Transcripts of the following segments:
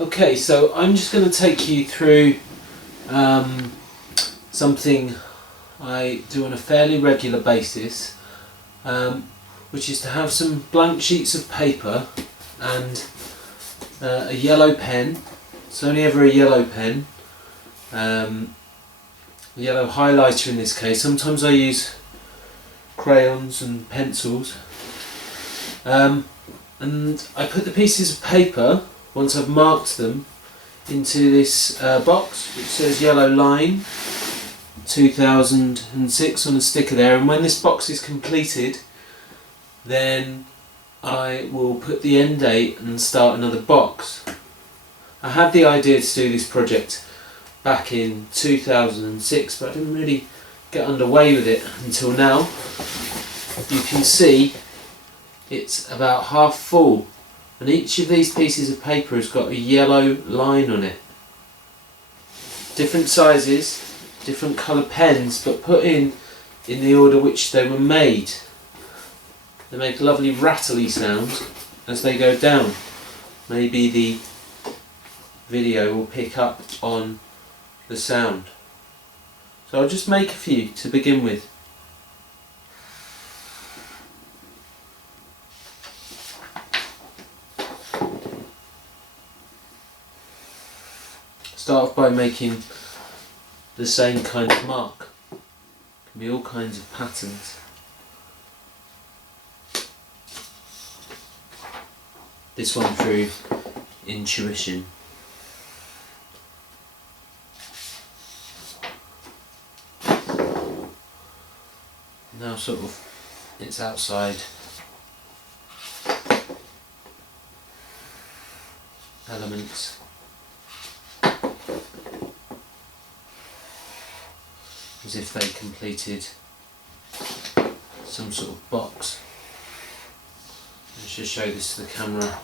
Okay, so I'm just going to take you through something I do on a fairly regular basis, which is to have some blank sheets of paper and a yellow pen. It's only ever a yellow pen, yellow highlighter in this case. Sometimes I use crayons and pencils, and I put the pieces of paper, once I've marked them, into this box which says Yellow Line 2006 on a sticker there, and when this box is completed then I will put the end date and start another box. I had the idea to do this project back in 2006, but I didn't really get underway with it until now. You can see it's about half full, and each of these pieces of paper has got a yellow line on it. Different sizes, different colour pens, but put in the order which they were made. They make a lovely rattly sound as they go down. Maybe the video will pick up on the sound. So I'll just make a few to begin with. Start off by making the same kind of mark. It can be all kinds of patterns. This one through intuition. Now sort of it's outside elements. As if they completed some sort of box. Let's just show this to the camera.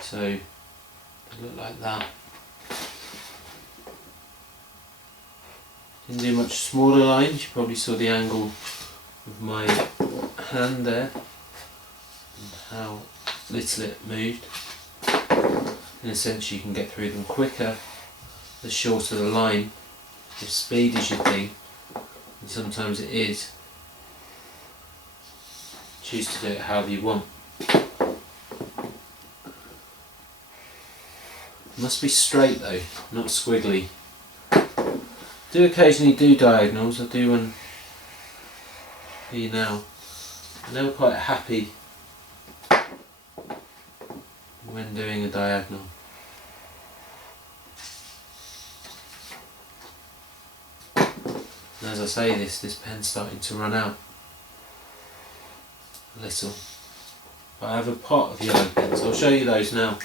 So they look like that. Didn't do much smaller lines. You probably saw the angle of my hand there and how little it moved. In a sense, you can get through them quicker the shorter the line. If speed is your thing, and sometimes it is, choose to do it however you want. It must be straight though, not squiggly. Do occasionally do diagonals. I do one here now. I'm never quite happy when doing a diagonal. And as I say this pen's starting to run out a little. But I have a pot of yellow pens. I'll show you those now.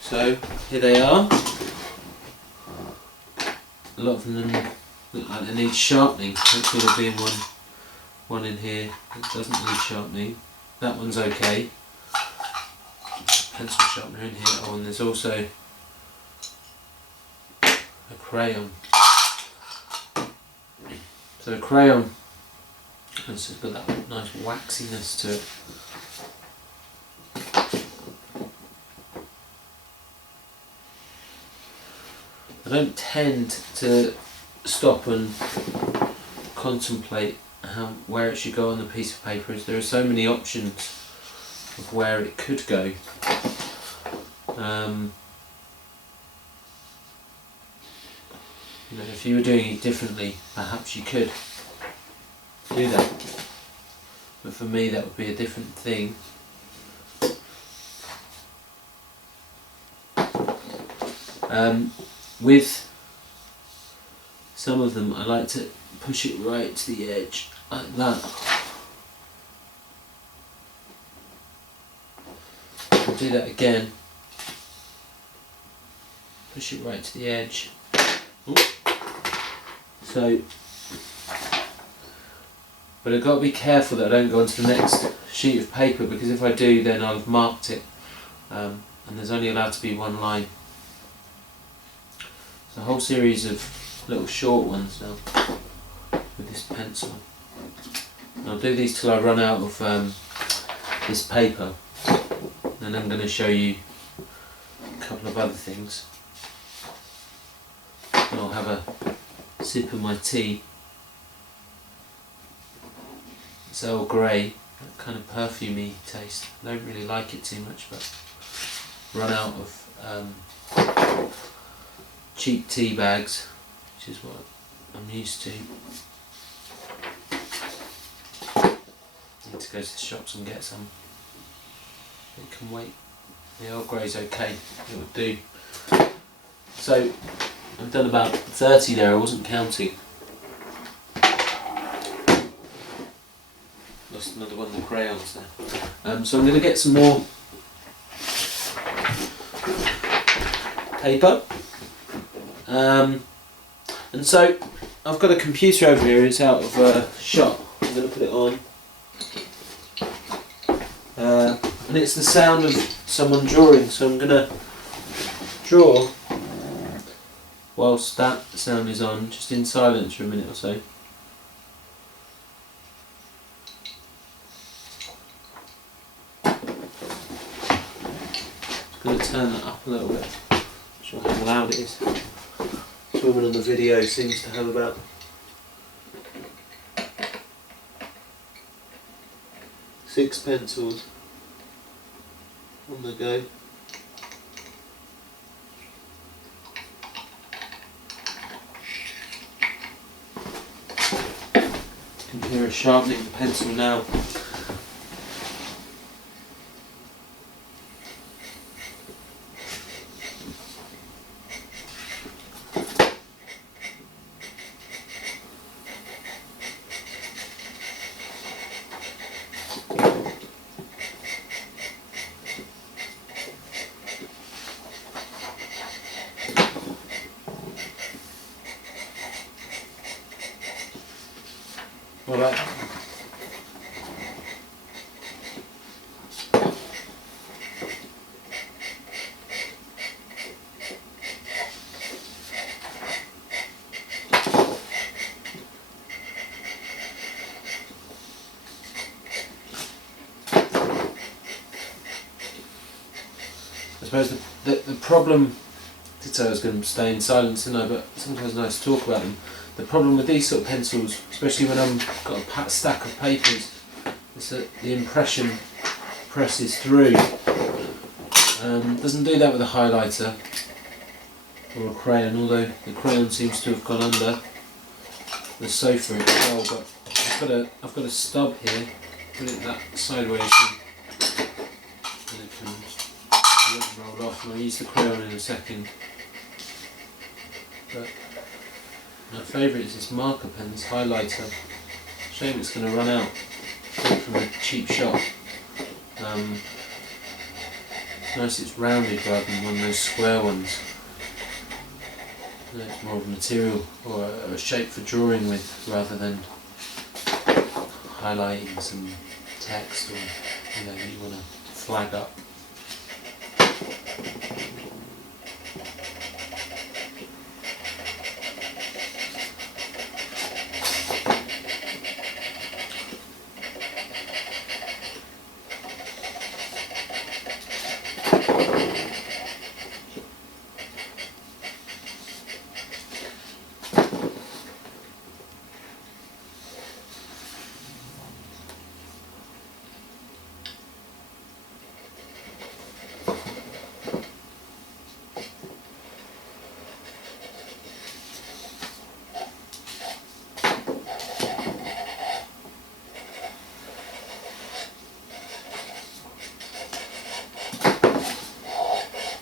So here they are. A lot of them look like they need sharpening. Hopefully there'll be one in here that doesn't need sharpening. That one's okay. Pencil sharpener in here. Oh, and there's also a crayon. So a crayon has just got that nice waxiness to it. I don't tend to stop and contemplate where it should go on the piece of paper, as there are so many options of where it could go. You know, if you were doing it differently, perhaps you could do that. But for me, that would be a different thing. With some of them, I like to push it right to the edge, like that. I'll do that again. Push it right to the edge. Ooh. So, but I've got to be careful that I don't go onto the next sheet of paper, because if I do, then I'll have marked it, and there's only allowed to be one line. So a whole series of little short ones now with this pencil. And I'll do these till I run out of this paper, and I'm going to show you a couple of other things. And I'll have a sip of my tea. It's Earl Grey, that kind of perfumey taste. I don't really like it too much, but run out of cheap tea bags, which is what I'm used to. Need to go to the shops and get some. It can wait. The Earl Grey's okay, it would do. So I've done about 30 there, I wasn't counting. Lost another one of the crayons there. So I'm going to get some more paper. And so I've got a computer over here, it's out of shot. I'm going to put it on. And it's the sound of someone drawing, so I'm going to draw whilst that sound is on, just in silence for a minute or so. Just going to turn that up a little bit, show how loud it is. This woman on the video seems to have about 6 pencils on the go. You can hear her sharpening the pencil now. Alright. I suppose the problem, I did say I was going to stay in silence, didn't I? But sometimes it's nice to talk about them. The problem with these sort of pencils, especially when I've got a stack of papers, is that the impression presses through. Doesn't do that with a highlighter or a crayon, although the crayon seems to have gone under the sofa as well. But I've got a stub here, put it that sideways, and it can roll off. And I'll use the crayon in a second. But my favourite is this marker pen, this highlighter. Shame it's going to run out. Got it from a cheap shop. It's nice it's rounded rather than one of those square ones. It's more of a material or a shape for drawing with rather than highlighting some text or that you want to flag up.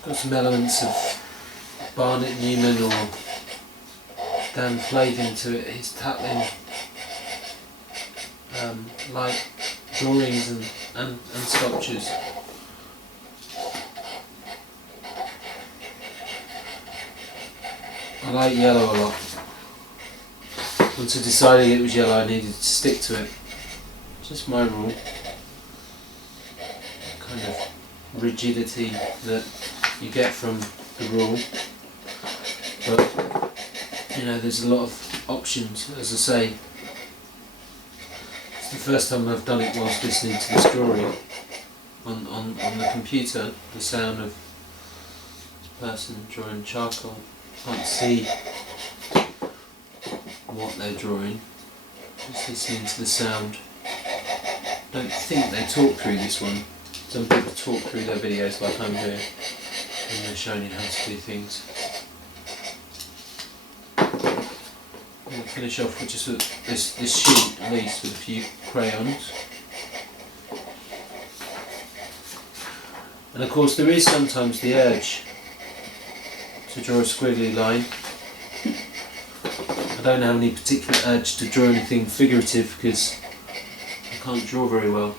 Got some elements of Barnett Newman or Dan Flade into it. He's tackling light drawings and sculptures. I like yellow a lot. Once I decided it was yellow, I needed to stick to it. Just my rule. Kind of rigidity that you get from the rule, but you know, there's a lot of options. As I say, the first time I've done it whilst listening to this drawing on the computer, the sound of a person drawing charcoal. Can't see what they're drawing, just listening to the sound. Don't think they talk through this one. Some people talk through their videos like I'm doing, and they're showing you how to do things. We'll finish off with just this sheet, at least, with a few crayons. And of course there is sometimes the urge to draw a squiggly line. I don't have any particular urge to draw anything figurative because I can't draw very well.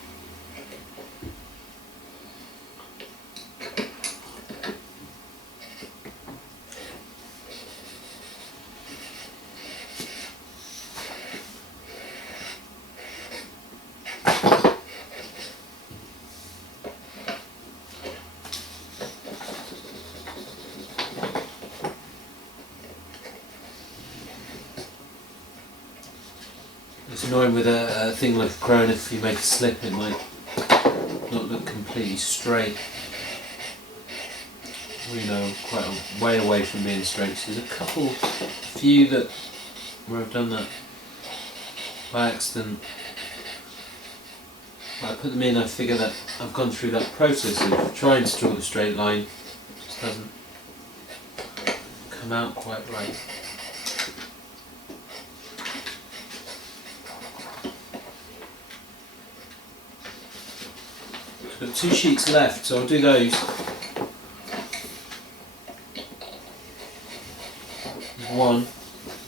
It's annoying with a thing like a crayon, if you make a slip it might not look completely straight. You know, quite a way away from being straight. So there's a few where I've done that by accident. When I put them in, I figure that I've gone through that process of trying to draw the straight line. It just doesn't come out quite right. I've got 2 sheets left, so I'll do those. One,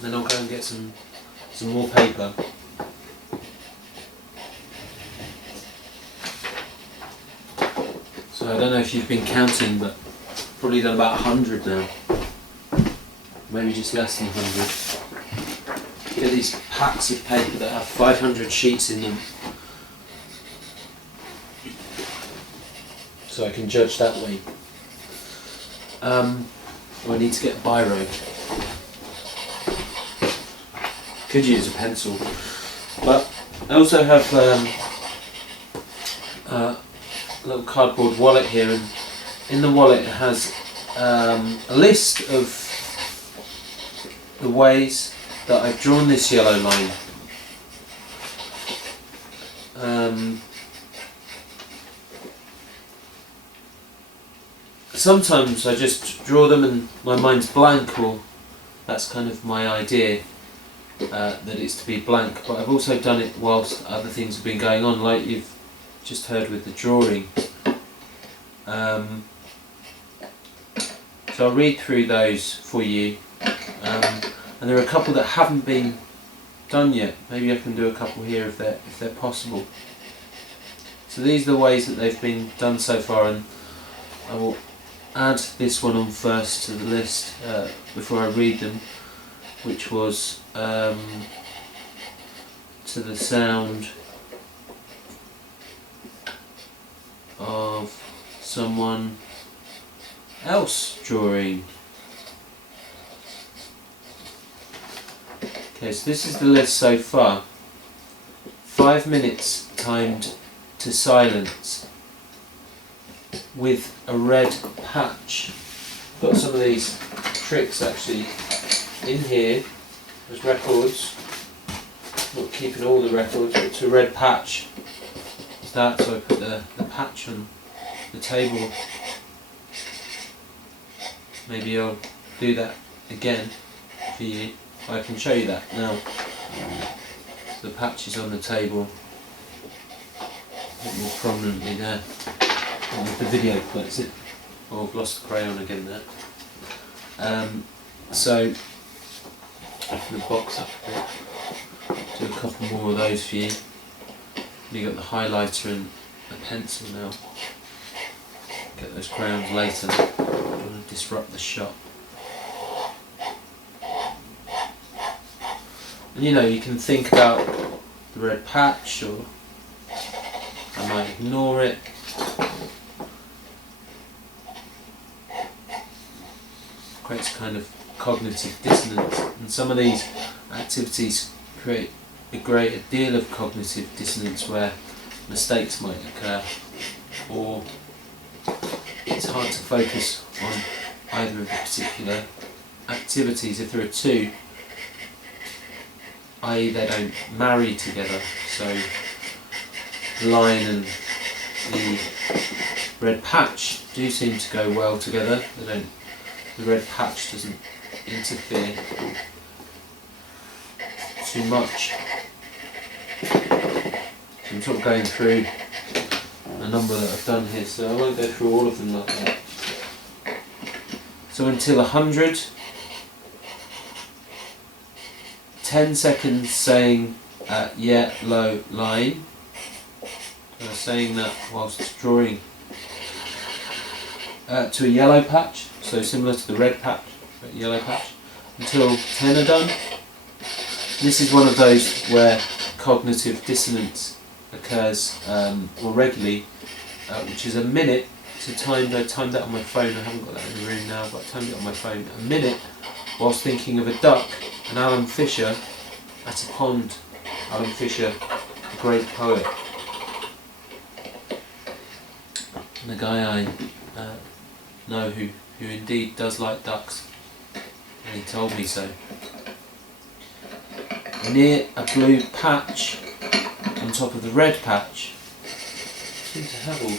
then I'll go and get some more paper. So I don't know if you've been counting, but probably done about 100 now. Maybe just less than 100. Get these packs of paper that have 500 sheets in them. So I can judge that way. I need to get a biro. Could use a pencil, but I also have a little cardboard wallet here, and in the wallet it has a list of the ways that I've drawn this yellow line. Sometimes I just draw them and my mind's blank, or that's kind of my idea, that it's to be blank, but I've also done it whilst other things have been going on, like you've just heard with the drawing. So I'll read through those for you, and there are a couple that haven't been done yet. Maybe I can do a couple here if they're possible. So these are the ways that they've been done so far, and I will add this one on first to the list before I read them, which was to the sound of someone else drawing. Okay, so this is the list so far. 5 minutes timed to silence with a red patch. Got some of these tricks actually in here. There's records, not keeping all the records, but it's a red patch. It's that, so I put the patch on the table. Maybe I'll do that again for you. I can show you that now. The patch is on the table, a bit more prominently there. And if the video plays it. Oh, I've lost the crayon again there. So open the box up a bit. Do a couple more of those for you. You got the highlighter and a pencil now. Get those crayons later. Don't want to disrupt the shot. And you know, you can think about the red patch, or I might ignore it. Creates kind of cognitive dissonance, and some of these activities create a great deal of cognitive dissonance where mistakes might occur, or it's hard to focus on either of the particular activities if there are two, i.e. they don't marry together, so the line and the red patch do seem to go well together. The red patch doesn't interfere too much. So I'm sort of going through a number that I've done here, so I won't go through all of them like that. So until 100, 10 seconds saying yellow line. So saying that whilst drawing to a yellow patch, so similar to the red patch, but yellow patch, until 10 are done. This is one of those where cognitive dissonance occurs more regularly, which is a minute. So I timed that on my phone. I haven't got that in the room now, but I timed it on my phone. A minute whilst thinking of a duck and Alan Fisher at a pond. Alan Fisher, a great poet. And a guy I know who indeed does like ducks, and he told me so. Near a blue patch on top of the red patch. I seem to have all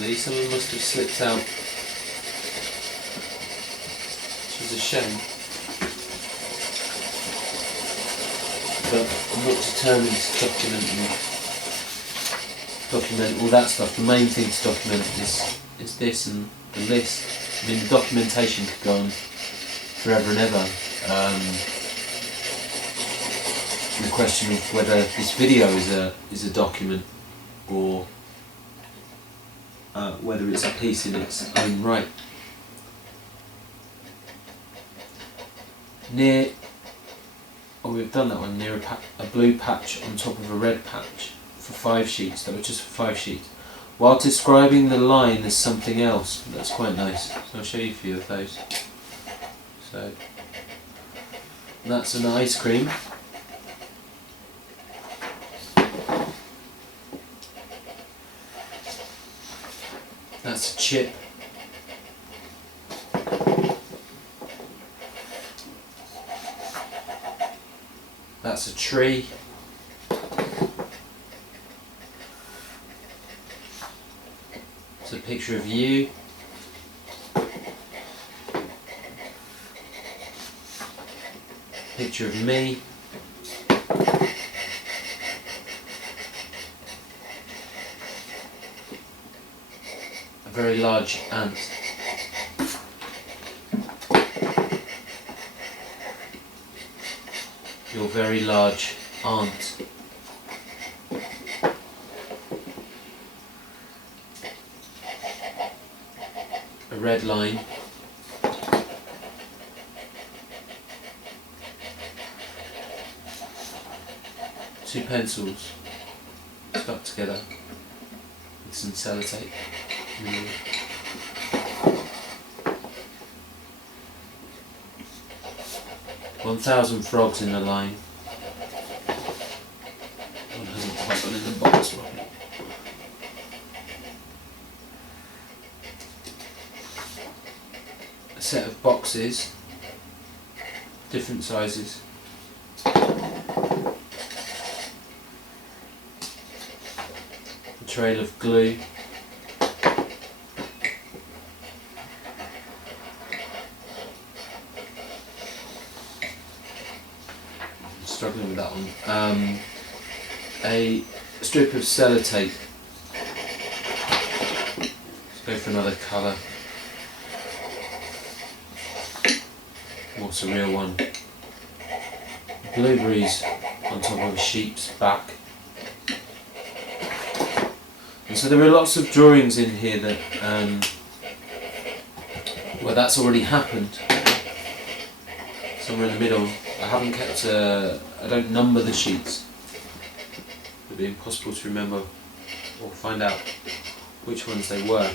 these. Some of them must have slipped out, which is a shame. But I'm not determined to document all that stuff. The main thing to document is this and the list. I mean, the documentation could go on forever and ever. The question of whether this video is a document or whether it's a piece in its own right. We've done that one, near a blue patch on top of a red patch for 5 sheets. That was just for 5 sheets. While describing the line as something else. That's quite nice. So I'll show you a few of those. So that's an ice cream. That's a chip. That's a tree. It's a picture of you. Picture of me. A very large ant. Your very large aunt. A red line. Two pencils stuck together with some sellotape. 1,000 frogs in a line. One hasn't quite gone in the box right. A set of boxes, different sizes. A trail of glue. Struggling with that one. A strip of sellotape. Let's go for another colour. More surreal one. Blueberries on top of a sheep's back. And so there are lots of drawings in here that where that's already happened. Somewhere in the middle. I haven't kept I don't number the sheets. It would be impossible to remember or find out which ones they were.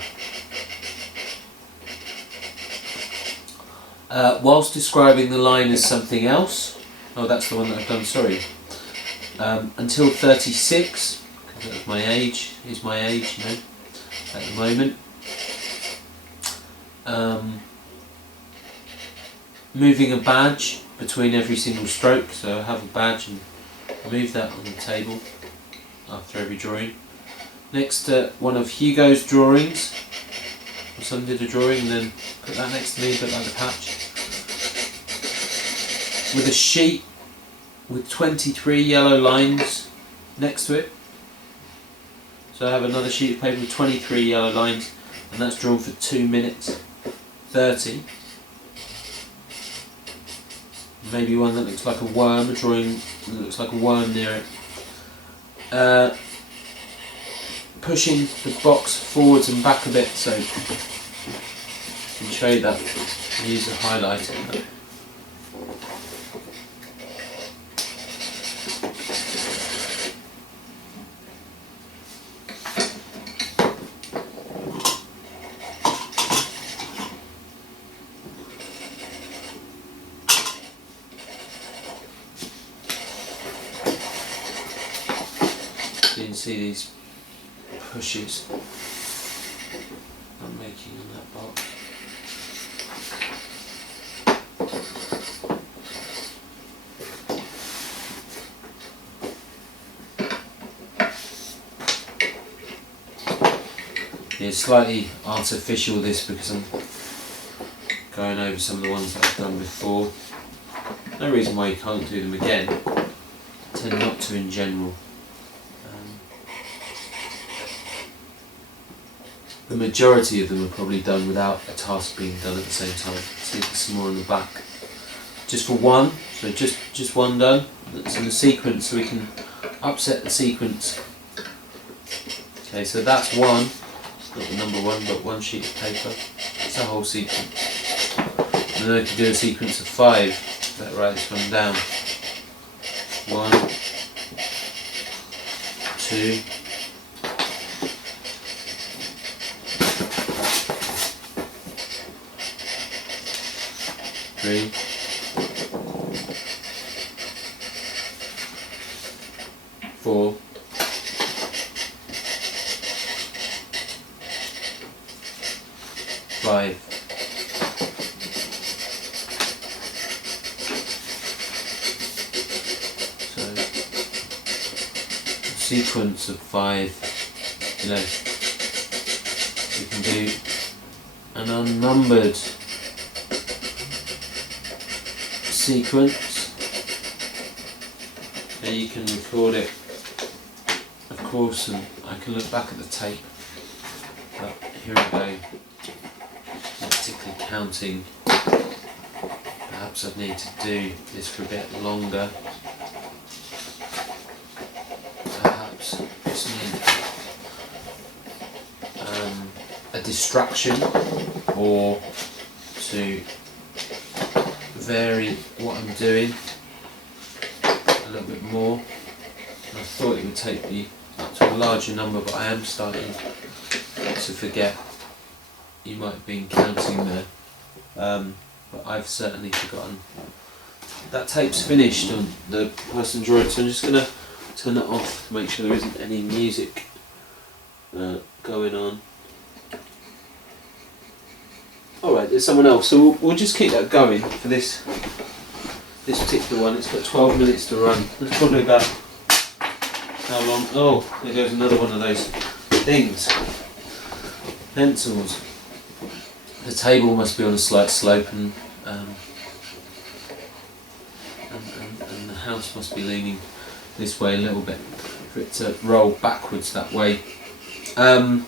Whilst describing the line as something else, oh that's the one that I've done, sorry. until 36, because that's my age, is my age, you know, at the moment. Moving a badge between every single stroke, so I have a badge and move that on the table after every drawing. Next, one of Hugo's drawings. My son did a drawing and then put that next to me, a bit like the patch. With a sheet with 23 yellow lines next to it. So I have another sheet of paper with 23 yellow lines, and that's drawn for 2 minutes 30. Maybe one that looks like a worm, a drawing that looks like a worm near it. Pushing the box forwards and back a bit, so I can show you that. Use a highlighter. So you can see these pushes I'm making in that box. It's slightly artificial this because I'm going over some of the ones that I've done before. No reason why you can't do them again. I tend not to in general. The majority of them are probably done without a task being done at the same time. See there's some more on the back. Just for one, so just one done. That's in the sequence, so we can upset the sequence. Okay, so that's one. Not the number one, but one sheet of paper. It's a whole sequence. And then I can do a sequence of 5. That write this one down. 1, 2, 3, 4, 5. So a sequence of 5, you know, you can do an unnumbered sequence. Now you can record it, of course, and I can look back at the tape. But here we go. Not particularly counting. Perhaps I'd need to do this for a bit longer. Perhaps just need a distraction, or to vary what I'm doing a little bit more. I thought it would take me up to a larger number, but I am starting to forget. You might have been counting there, but I've certainly forgotten. That tape's finished on the person drawing, so I'm just going to turn it off to make sure there isn't any music going on. Alright, there's someone else, so we'll just keep that going for this particular one. It's got 12 minutes to run. That's probably about how long. Oh, there goes another one of those things. Pencils. The table must be on a slight slope, and the house must be leaning this way a little bit for it to roll backwards that way. So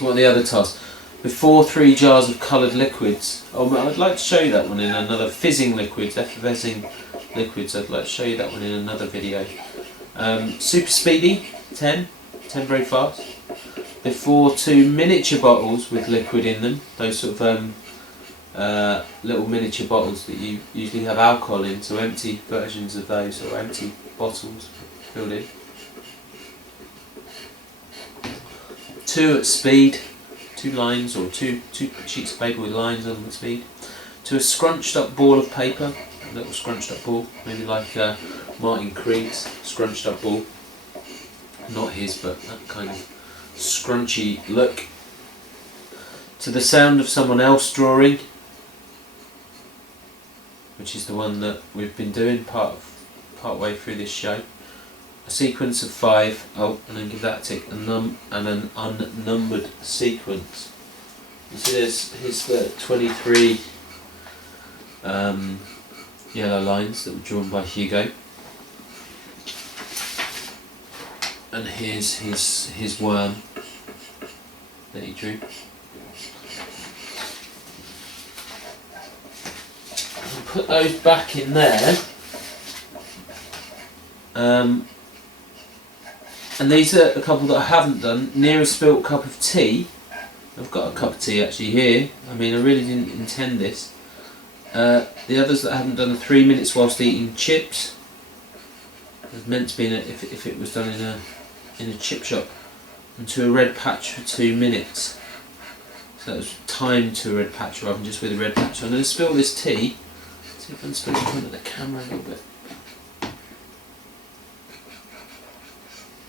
what are the other tasks? Before 3 jars of coloured liquids. Oh, I'd like to show you that one in another. Fizzing liquids, effervescing liquids. I'd like to show you that one in another video. Super speedy, 10 very fast. Before 2 miniature bottles with liquid in them. Those sort of little miniature bottles that you usually have alcohol in. So empty versions of those, or empty bottles filled in. 2 at speed. 2 lines, or two sheets of paper with lines on the speed. To a scrunched up ball of paper. little scrunched up ball, maybe like Martin Creed's scrunched up ball. Not his, but that kind of scrunchy look. To the sound of someone else drawing, which is the one that we've been doing part way through this show. A sequence of 5. Oh, and then give that a tick. And an unnumbered sequence. You see, here's the 23 yellow lines that were drawn by Hugo. And here's his worm that he drew. I'll put those back in there. And these are a couple that I haven't done. Near a spilt cup of tea. I've got a cup of tea actually here. I mean, I really didn't intend this. The others that I haven't done are 3 minutes whilst eating chips. It was meant to be if it was done in a chip shop. And to a red patch for 2 minutes. So that was timed to a red patch rather than just with a red patch. So I'm going to spill this tea. See if I can spill it in front of the camera a little bit.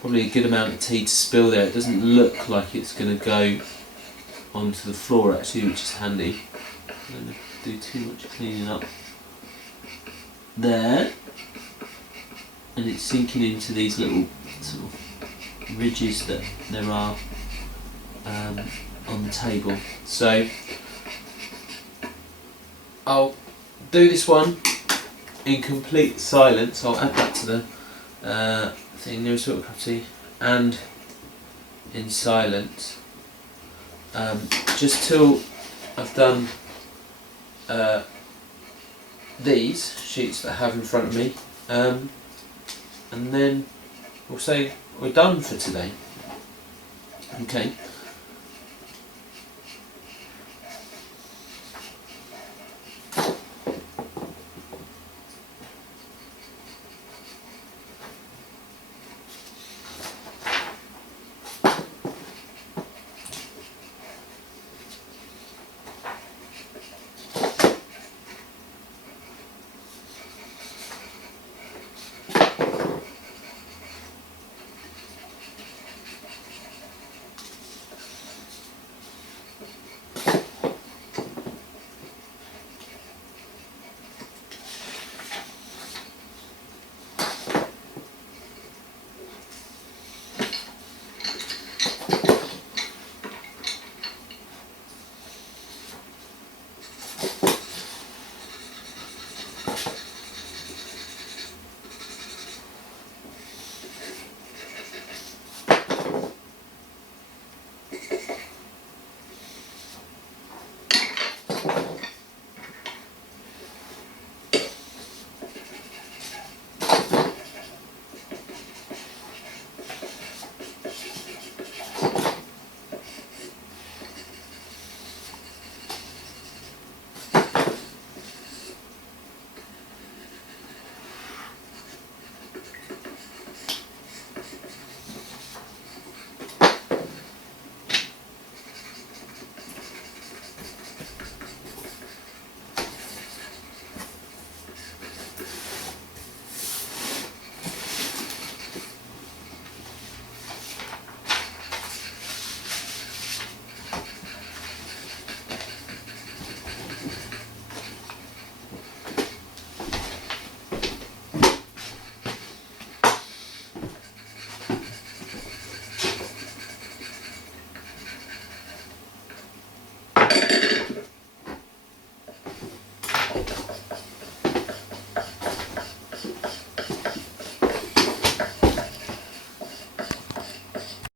Probably a good amount of tea to spill there. It doesn't look like it's going to go onto the floor actually, which is handy. I don't do too much cleaning up there. And it's sinking into these little sort of ridges that there are on the table. So I'll do this one in complete silence. I'll add that to the thing, near a sort of cup of tea, and in silence, just till I've done these sheets that I have in front of me, and then we'll say we're done for today. Okay,